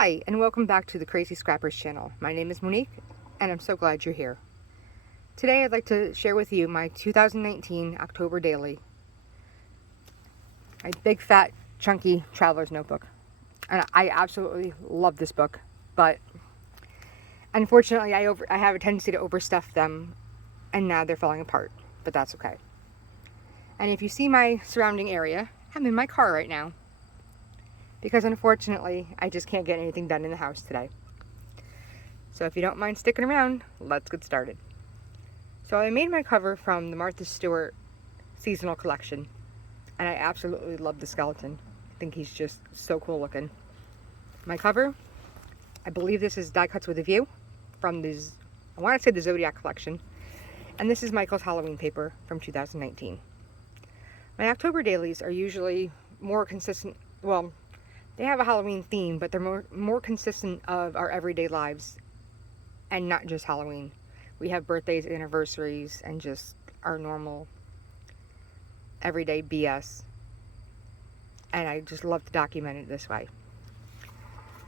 Hi, and welcome back to the Crazy Scrappers channel. My name is Monique, and I'm so glad you're here. Today I'd like to share with you my 2019 October daily. My big, fat, chunky traveler's notebook. And I absolutely love this book, but unfortunately I have a tendency to overstuff them, and now they're falling apart, but that's okay. And if you see my surrounding area, I'm in my car right now, because unfortunately I just can't get anything done in the house today. So if you don't mind sticking around, let's get started. So I made my cover from the Martha Stewart seasonal collection, and I absolutely love the skeleton. I think he's just so cool looking. My cover, I believe this is Die Cuts with a View from I want to say the Zodiac collection, and this is Michael's Halloween paper from 2019. My October dailies are usually more consistent. Well, they have a Halloween theme, but they're more consistent of our everyday lives and not just Halloween. We have birthdays, anniversaries, and just our normal everyday BS. And I just love to document it this way.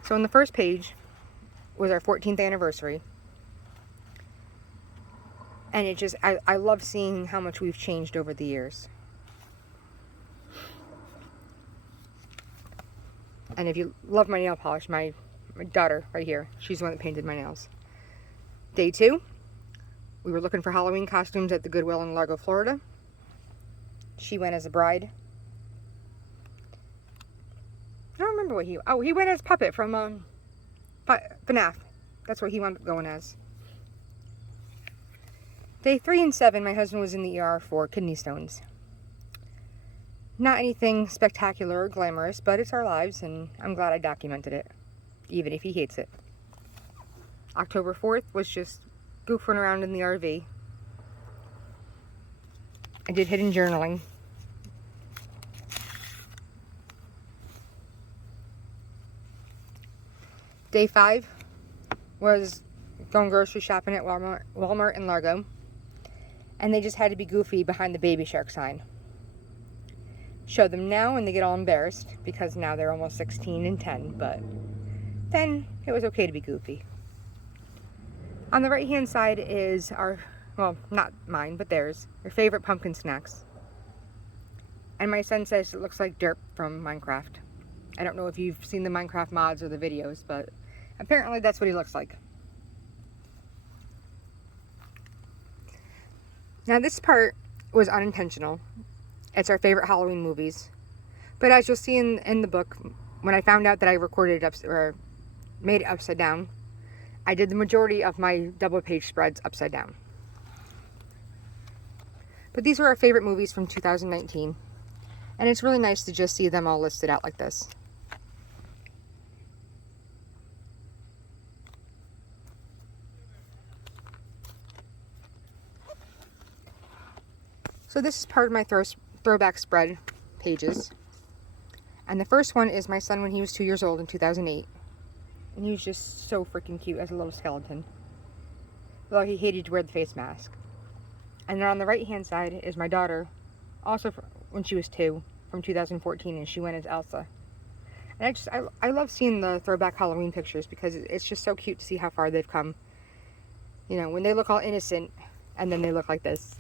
So on the first page was our 14th anniversary. And I love seeing how much we've changed over the years. And if you love my nail polish, my daughter right here, she's the one that painted my nails. Day 2, we were looking for Halloween costumes at the Goodwill in Largo, Florida. She went as a bride. I don't remember what he went as Puppet from FNAF. That's what he wound up going as. Day 3 and 7, my husband was in the ER for kidney stones. Not anything spectacular or glamorous, but it's our lives, and I'm glad I documented it, even if he hates it. October 4th was just goofing around in the RV. I did hidden journaling. Day 5 was going grocery shopping at Walmart in Largo, and they just had to be goofy behind the Baby Shark sign. Show them now and they get all embarrassed because now they're almost 16 and 10, but then it was okay to be goofy. On the right hand side is our, well, not mine, but theirs, their favorite pumpkin snacks. And my son says it looks like Derp from Minecraft. I don't know if you've seen the Minecraft mods or the videos, but apparently that's what he looks like. Now this part was unintentional. It's our favorite Halloween movies. But as you'll see in the book, when I found out that I recorded it or made it upside down, I did the majority of my double page spreads upside down. But these were our favorite movies from 2019. And it's really nice to just see them all listed out like this. So this is part of my throwback spread pages. And the first one is my son when he was 2 years old in 2008. And he was just so freaking cute as a little skeleton. Although he hated to wear the face mask. And then on the right hand side is my daughter, also when she was 2, from 2014, and she went as Elsa. And I love seeing the throwback Halloween pictures because it's just so cute to see how far they've come. You know, when they look all innocent and then they look like this.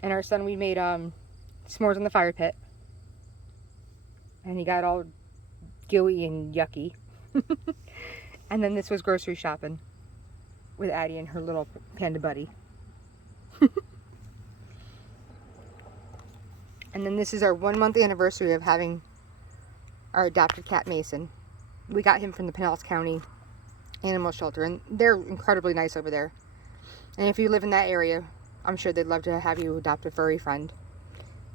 And our son, we made s'mores in the fire pit. And he got all gooey and yucky. And then this was grocery shopping with Addie and her little panda buddy. And then this is our 1 month anniversary of having our adopted cat Mason. We got him from the Pinellas County Animal Shelter, and they're incredibly nice over there. And if you live in that area, I'm sure they'd love to have you adopt a furry friend.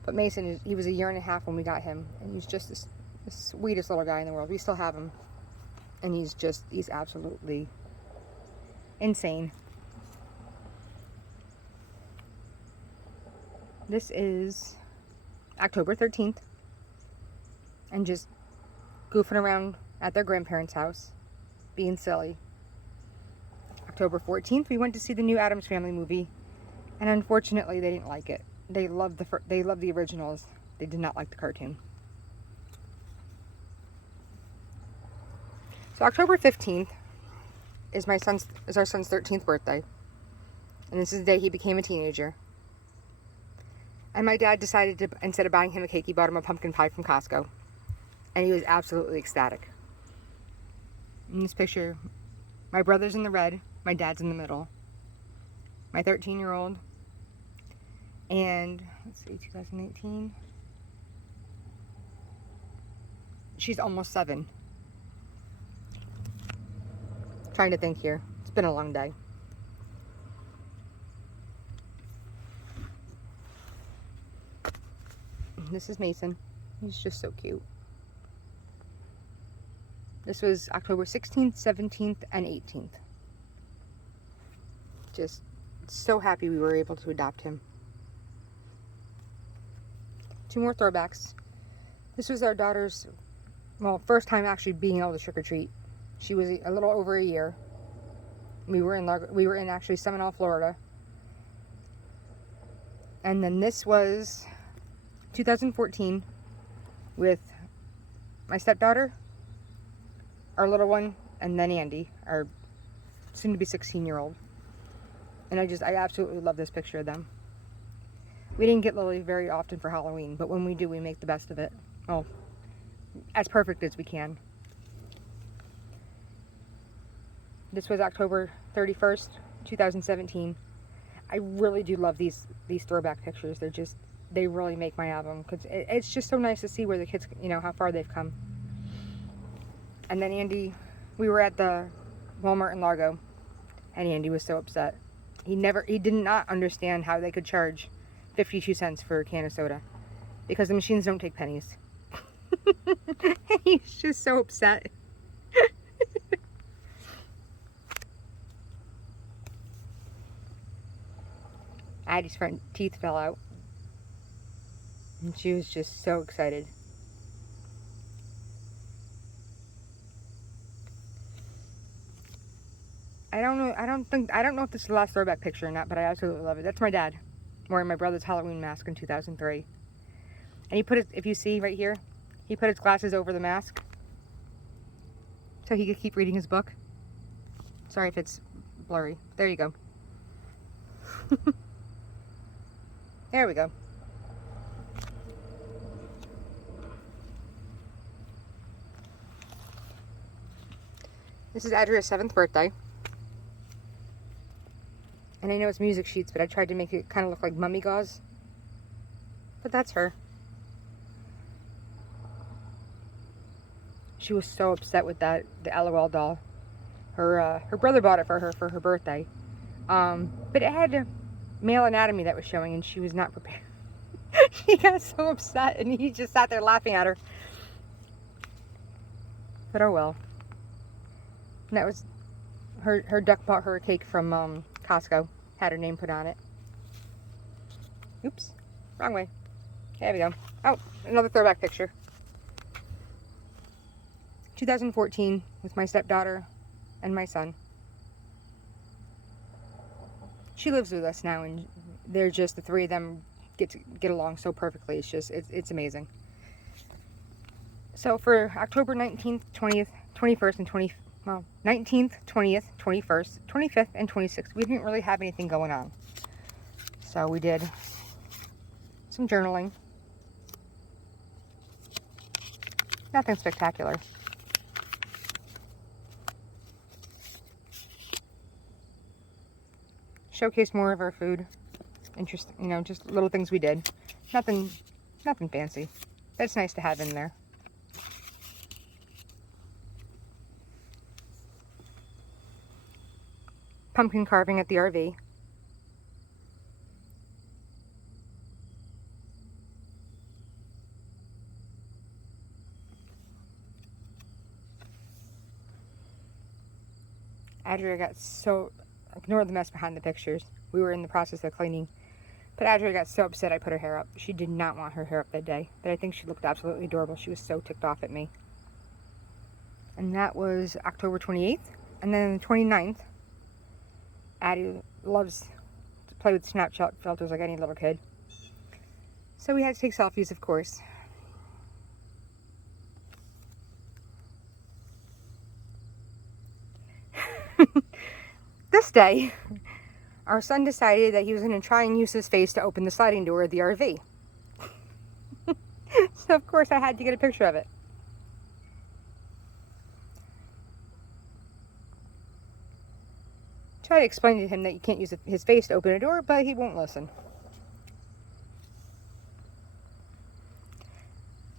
But Mason, he was 1.5 years when we got him, and he's just the sweetest little guy in the world. We still have him, and he's absolutely insane. This is October 13th, and just goofing around at their grandparents' house, being silly. October 14th, we went to see the new Addams Family movie, and unfortunately they didn't like it. They loved the originals. They did not like the cartoon. So October 15th is our son's 13th birthday. And this is the day he became a teenager. And my dad decided to, instead of buying him a cake, he bought him a pumpkin pie from Costco. And he was absolutely ecstatic. In this picture, my brother's in the red, my dad's in the middle. My 13-year-old, and let's see, 2018. She's almost 7. Trying to think here. It's been a long day. This is Mason. He's just so cute. This was October 16th, 17th, and 18th. Just so happy we were able to adopt him. 2 more throwbacks. This was our daughter's, well, first time actually being able to trick or treat. She was a little over a year. We were in actually Seminole, Florida. And then this was 2014 with my stepdaughter, our little one, and then Andy, our soon-to-be 16-year-old. And I absolutely love this picture of them. We didn't get Lily very often for Halloween, but when we do, we make the best of it. Oh, as perfect as we can. This was October 31st, 2017. I really do love these throwback pictures. They really make my album, because it's just so nice to see where the kids, how far they've come. And then Andy, we were at the Walmart in Largo, and Andy was so upset. He did not understand how they could charge 52 cents for a can of soda, because the machines don't take pennies. He's just so upset. Addie's front teeth fell out, and she was just so excited. I don't know if this is the last throwback picture or not, but I absolutely love it. That's my dad wearing my brother's Halloween mask in 2003. And he put if you see right here, he put his glasses over the mask so he could keep reading his book. Sorry if it's blurry. There you go. There we go. This is Adria's 7th birthday. And I know it's music sheets, but I tried to make it kind of look like mummy gauze. But that's her. She was so upset with the LOL doll. Her brother bought it for her birthday. But it had male anatomy that was showing, and she was not prepared. She got so upset, and he just sat there laughing at her. But oh well. And that was her duck bought her a cake from Costco. Had her name put on it. Oops, wrong way. There we go. Oh, another throwback picture. 2014 with my stepdaughter and my son. She lives with us now, and they're just, the 3 of them get along so perfectly. It's amazing. So for October 19th, 20th, 21st, and 19th, 20th, 21st, 25th, and 26th, we didn't really have anything going on. So we did some journaling. Nothing spectacular. Showcased more of our food. Interesting, just little things we did. Nothing fancy. That's nice to have in there. Pumpkin carving at the RV. Adria got so... Ignore the mess behind the pictures. We were in the process of cleaning. But Adria got so upset I put her hair up. She did not want her hair up that day. But I think she looked absolutely adorable. She was so ticked off at me. And that was October 28th. And then the 29th, Addie loves to play with Snapchat filters like any little kid. So we had to take selfies, of course. This day, our son decided that he was going to try and use his face to open the sliding door of the RV. So of course I had to get a picture of it. Try to explain to him that you can't use his face to open a door, but he won't listen.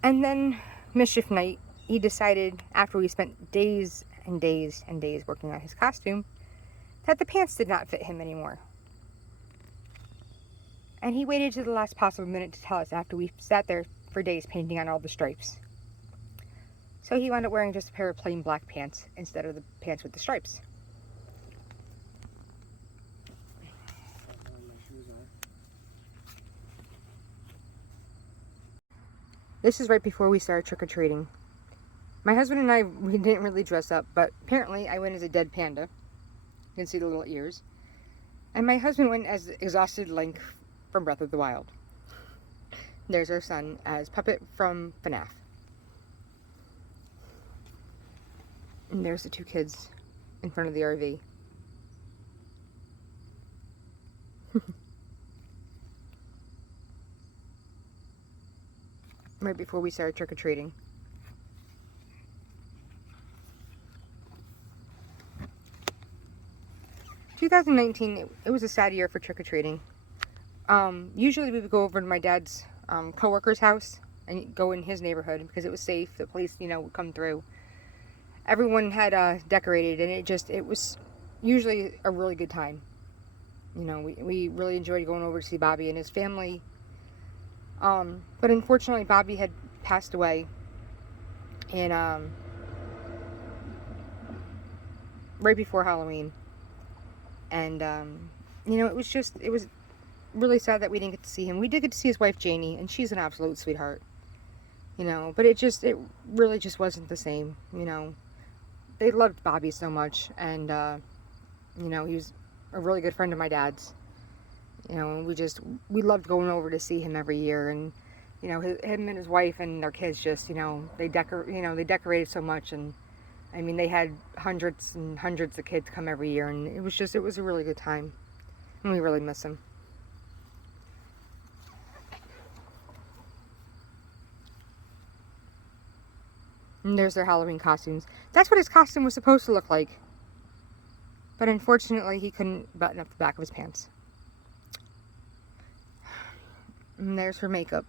And then, mischief night, he decided, after we spent days and days and days working on his costume, that the pants did not fit him anymore. And he waited to the last possible minute to tell us after we sat there for days painting on all the stripes. So he wound up wearing just a pair of plain black pants instead of the pants with the stripes. This is right before we started trick-or-treating. My husband and I, we didn't really dress up, but apparently I went as a dead panda. You can see the little ears. And my husband went as Exhausted Link from Breath of the Wild. There's our son as Puppet from FNAF. And there's the two kids in front of the RV. Right before we started trick-or-treating. In 2019, it was a sad year for trick-or-treating. Usually we would go over to my dad's co-worker's house and go in his neighborhood because it was safe. The police, would come through. Everyone had decorated, and it was usually a really good time. We really enjoyed going over to see Bobby and his family. But unfortunately, Bobby had passed away, and right before Halloween. And it was really sad that we didn't get to see him. We did get to see his wife Janie, and she's an absolute sweetheart. But it really just wasn't the same. They loved Bobby so much, and he was a really good friend of my dad's. We loved going over to see him every year, and him and his wife and their kids they decorated so much, and I mean they had hundreds and hundreds of kids come every year, and it was a really good time, and we really miss him. And there's their Halloween costumes. That's what his costume was supposed to look like, but unfortunately he couldn't button up the back of his pants. And there's her makeup.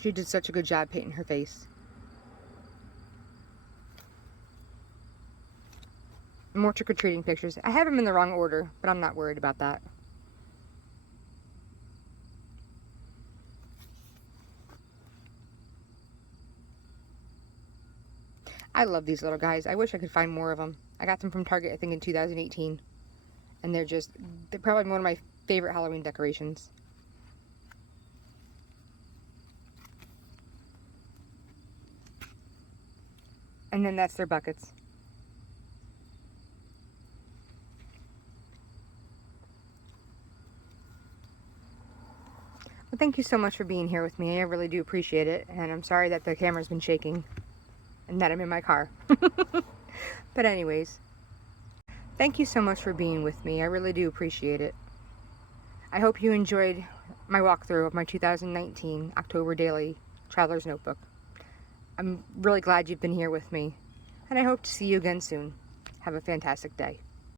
She did such a good job painting her face. More trick-or-treating pictures. I have them in the wrong order, but I'm not worried about that. I love these little guys. I wish I could find more of them. I got them from Target, I think, in 2018. And they're probably one of my favorite Halloween decorations. And then that's their buckets. Well, thank you so much for being here with me. I really do appreciate it. And I'm sorry that the camera's been shaking and that I'm in my car. But anyways, thank you so much for being with me. I really do appreciate it. I hope you enjoyed my walkthrough of my 2019 October Daily Traveler's Notebook. I'm really glad you've been here with me, and I hope to see you again soon. Have a fantastic day.